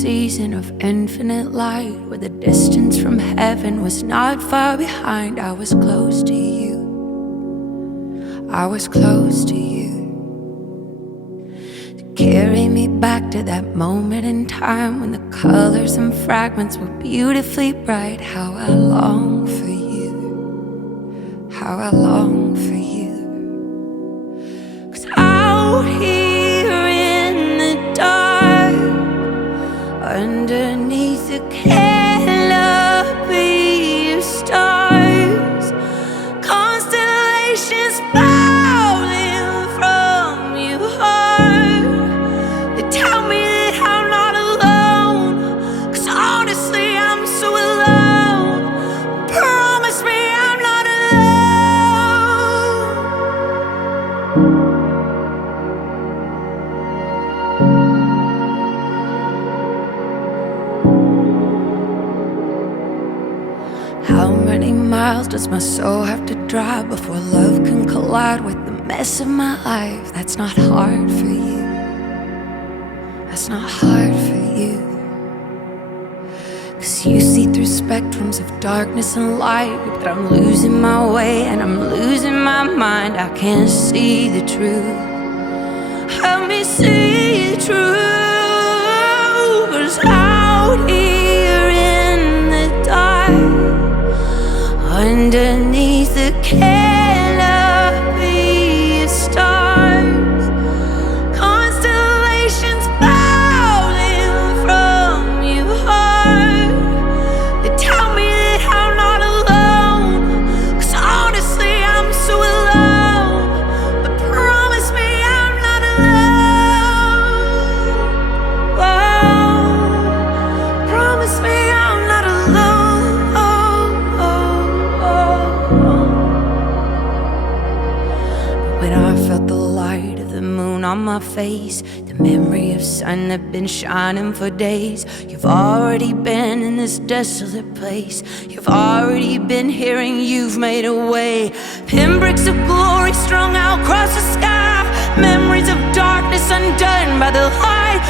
season of infinite light, where the distance from heaven was not far behind. I was close to you, I was close to you, to carry me back to that moment in time when the colors and fragments were beautifully bright. How I long for you, how I long for you. 'Cause out here in the dark, underneath the canopy of stars, constellations falling from your heart, they tell me that I'm not alone. 'Cause honestly I'm so alone. Promise me I'm not alone. How many miles does my soul have to drive before love can collide with the mess of my life? That's not hard for you, that's not hard for you. 'Cause you see through spectrums of darkness and light, but I'm losing my way and I'm losing my mind. I can't see the truth, help me see the truth. 'Cause out here in the dark, underneath the canopy of stars, constellations falling from your heart, they tell me that I'm not alone. 'Cause honestly I'm so alone. But promise me I'm not alone. Whoa. Promise me I'm not alone. When I felt the light of the moon on my face, the memory of sun that been shining for days, you've already been in this desolate place. You've already been here and you've made a way. Pinpricks of glory strung out across the sky, memories of darkness undone by the light.